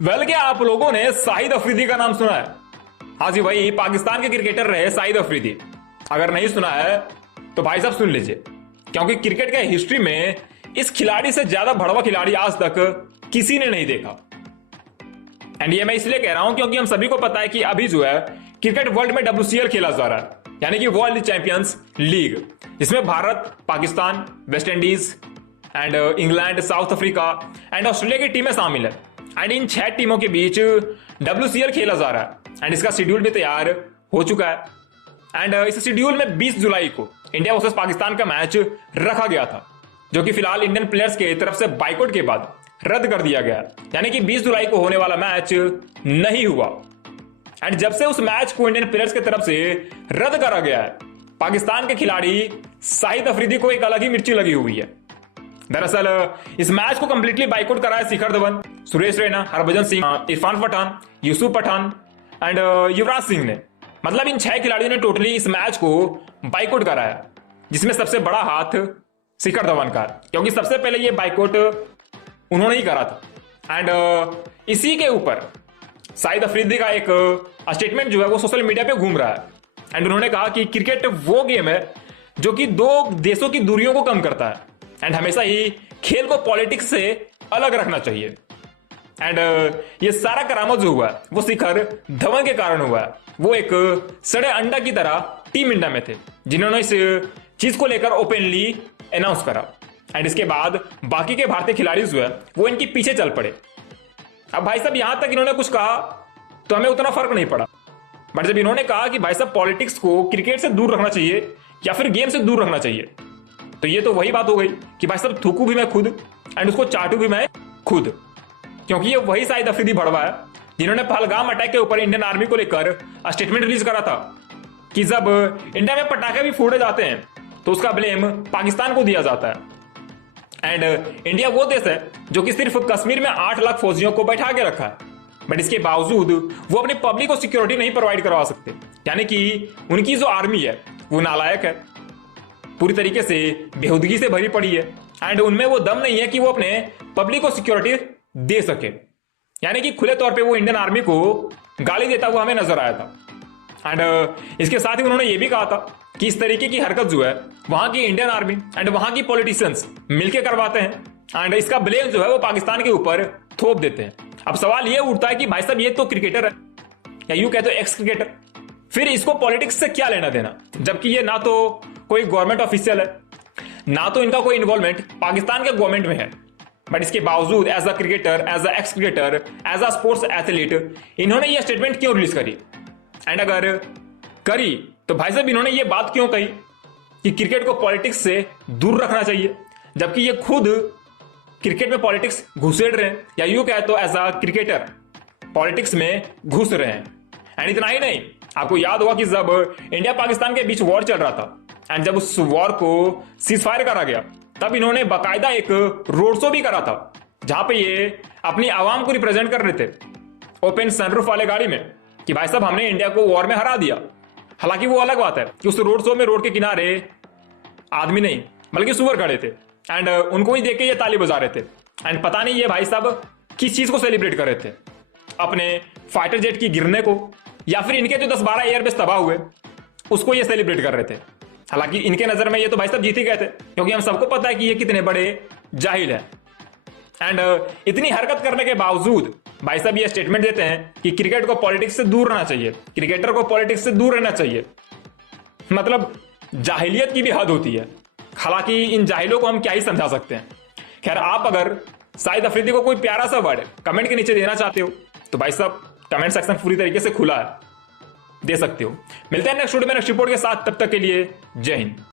क्या आप लोगों ने शाहिद अफरीदी का नाम सुना है? हाँ जी भाई, पाकिस्तान के क्रिकेटर रहे शाहिद अफरीदी। अगर नहीं सुना है तो भाई साहब सुन लीजिए, क्योंकि क्रिकेट के हिस्ट्री में इस खिलाड़ी से ज्यादा भड़वा खिलाड़ी आज तक किसी ने नहीं देखा। एंड ये मैं इसलिए कह रहा हूं क्योंकि हम सभी को पता है कि अभी जो है क्रिकेट वर्ल्ड में WCL खेला जा रहा है, यानी कि वर्ल्ड चैंपियंस लीग, जिसमें Bharat, Pakistan, West Indies and England, south Africa and Australia की टीमें शामिल है। एंड इन 6 टीमों के बीच WCL खेला जा रहा है एंड इसका शेड्यूल भी तैयार हो चुका है। एंड इस शेड्यूल में 20 जुलाई को इंडिया वर्सेस पाकिस्तान का मैच रखा गया था, जो कि फिलहाल इंडियन प्लेयर्स के तरफ से बाइकआउट के बाद रद्द कर दिया गया, यानी कि 20 जुलाई को होने वाला मैच नहीं हुआ। एंड जब से उस मैच को इंडियन प्लेयर्स की तरफ से रद्द करा गया है, पाकिस्तान के खिलाड़ी शाहिद अफरीदी को एक अलग ही मिर्ची लगी हुई है। दरअसल इस मैच को कंप्लीटली बाइकआउट करा है शिखर धवन, सुरेश रैना, हरभजन सिंह, इरफान पठान, यूसुफ पठान एंड युवराज सिंह ने। मतलब इन 6 खिलाड़ियों ने टोटली इस मैच को बाइकआउट कराया, जिसमें सबसे बड़ा हाथ शिखर धवन का, क्योंकि सबसे पहले ये बाइकआउट उन्होंने ही करा था। एंड इसी के ऊपर शाहिद अफरीदी का एक स्टेटमेंट जो है वो सोशल मीडिया पे घूम रहा है। एंड उन्होंने कहा कि क्रिकेट वो गेम है जो कि 2 देशों की दूरियों को कम करता है एंड हमेशा ही खेल को पॉलिटिक्स से अलग रखना चाहिए। एंड ये सारा करामत जो हुआ है वो शिखर धवन के कारण हुआ है। वो एक सड़े अंडा की तरह टीम इंडिया में थे, जिन्होंने इस चीज को लेकर ओपनली अनाउंस करा। एंड इसके बाद बाकी के भारतीय खिलाड़ी जो है वो इनके पीछे चल पड़े। अब भाई साहब यहां तक इन्होंने कुछ कहा तो हमें उतना फर्क नहीं पड़ा, बट जब इन्होंने कहा कि भाई साहब पॉलिटिक्स को क्रिकेट से दूर रखना चाहिए या फिर गेम से दूर रखना चाहिए, तो ये तो वही बात हो गई कि भाई साहब थूकू भी मैं खुद एंड उसको चाटू भी मैं खुद, क्योंकि ये वही शाहिद अफरीदी भड़वा है जिन्होंने पहलगाम अटैक के ऊपर इंडियन आर्मी को लेकर स्टेटमेंट रिलीज करा था कि जब इंडिया में पटाखे भी फोड़े जाते हैं तो उसका ब्लेम पाकिस्तान को दिया जाता है। एंड इंडिया वो देश है जो कि सिर्फ कश्मीर में 8 लाख फौजियों को बैठा के रखा है, बट इसके बावजूद वो अपने पब्लिक को सिक्योरिटी नहीं प्रोवाइड करवा सकते, यानी कि उनकी जो आर्मी है वो नालायक है, पूरी तरीके से बेहूदगी से भरी पड़ी है। एंड उनमें वो दम नहीं है कि वो अपने पब्लिक को सिक्योरिटी दे सके, यानी कि खुले तौर पे वो इंडियन आर्मी को गाली देता हुआ हमें नजर आया था। एंड इसके साथ ही उन्होंने ये भी कहा था कि इस तरीके की हरकत जो है वहां की इंडियन आर्मी एंड वहां की पॉलिटिशियंस मिलकर करवाते हैं एंड इसका ब्लेम जो है वो पाकिस्तान के ऊपर थोप देते हैं। अब सवाल ये उठता है कि भाई साहब ये तो क्रिकेटर है, या यूं कहते हो एक्स क्रिकेटर, फिर इसको पॉलिटिक्स से क्या लेना देना, जबकि ये ना तो कोई गवर्नमेंट ऑफिशियल है, ना तो इनका कोई इन्वॉल्वमेंट पाकिस्तान के गवर्नमेंट में है, बट इसके बावजूद as a cricketer, as a ex cricketer, as a sports athlete इन्होंने ये स्टेटमेंट क्यों रिलीज करी? एंड अगर करी तो भाई साहब इन्होंने ये बात क्यों कही कि क्रिकेट को पॉलिटिक्स से दूर रखना चाहिए, जबकि ये खुद क्रिकेट में पॉलिटिक्स घुसेड़ रहे हैं, या यूं कहे तो एज अ क्रिकेटर पॉलिटिक्स में घुस रहे हैं। एंड इतना ही नहीं, आपको याद होगा कि जब इंडिया पाकिस्तान के बीच वॉर चल रहा था एंड जब उस वॉर को सीज फायर करा गया, तब इन्होंने बाकायदा एक रोड शो भी करा था, जहां पे ये अपनी आवाम को रिप्रेजेंट कर रहे थे ओपन सनरूफ वाले गाड़ी में कि भाई साहब हमने इंडिया को वॉर में हरा दिया। हालांकि वो अलग बात है कि उस रोड शो में रोड के किनारे आदमी नहीं बल्कि सुअर खड़े थे एंड उनको ही देख के ये ताली बजा रहे थे। एंड पता नहीं ये भाई साहब किस चीज को सेलिब्रेट कर रहे थे, अपने फाइटर जेट की गिरने को, या फिर इनके जो 10-12 एयरबेस तबाह हुए उसको ये सेलिब्रेट कर रहे थे। हालांकि इनके नजर में ये तो भाई साहब जीत ही गए थे, क्योंकि हम सबको पता है कि ये कितने बड़े जाहिल हैं। एंड इतनी हरकत करने के बावजूद भाई साहब ये स्टेटमेंट देते हैं कि क्रिकेट को पॉलिटिक्स से दूर रहना चाहिए, क्रिकेटर को पॉलिटिक्स से दूर रहना चाहिए। मतलब जाहिलियत की भी हद होती है। हालांकि इन जाहिलों को हम क्या ही समझा सकते हैं। खैर, आप अगर शाहिद अफरीदी को कोई प्यारा सा वर्ड कमेंट के नीचे देना चाहते हो तो भाई साहब कमेंट सेक्शन पूरी तरीके से खुला है, दे सकते हो। मिलते हैं नेक्स्ट वीडियो में नेक्स्ट रिपोर्ट के साथ, तब तक के लिए जय हिंद।